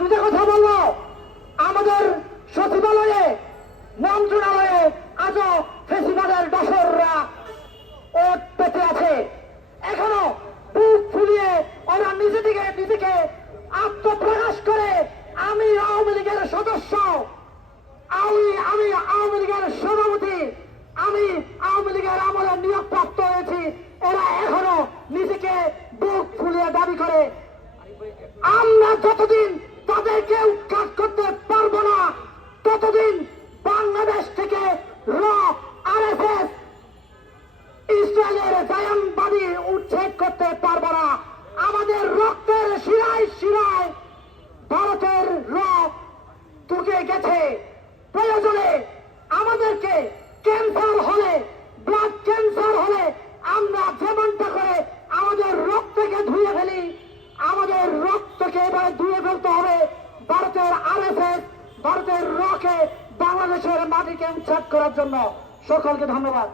দুটা কথা বলবো। আমাদের সচিবালয়ে মন্ত্রণালয়ে আজও ফেসিবাদের দশররা ওট পেতে আছে। এখনো বুক ফুলিয়ে ওরা নিজেকে আত্মপ্রকাশ করে আমি আওয়ামী লীগের সদস্য, আমি আওয়ামী লীগের সভাপতি, আমি আওয়ামী লীগের আমলে নিয়োগপ্রাপ্ত হয়েছি। এরা এখনো নিজেকে বুক ফুলিয়ে দাবি করে। আমরা যতদিন তাদেরকে উৎখাত করতে পারবো না, ততদিন বাংলাদেশ থেকে আরএসএস ইসরায়েলের জায়নবাদী উচ্ছেদ করতে পারবো না। আমাদের রক্তের শিরায় শিরায় ভারতের ঢুকে গেছে। প্রয়োজনে আমাদেরকে ক্যান্সার হলে, ব্লাড ক্যান্সার হলে আমরা যেমনটা করে আমাদের রক্তকে ধুয়ে ফেলি, আমাদের রক্তকে এবারে ধুয়ে ফেলতে হবে ভারতের আরএসএস, ভারতের রকে বাংলাদেশের মাটিকে উচ্ছেদ করার জন্য। সকলকে ধন্যবাদ।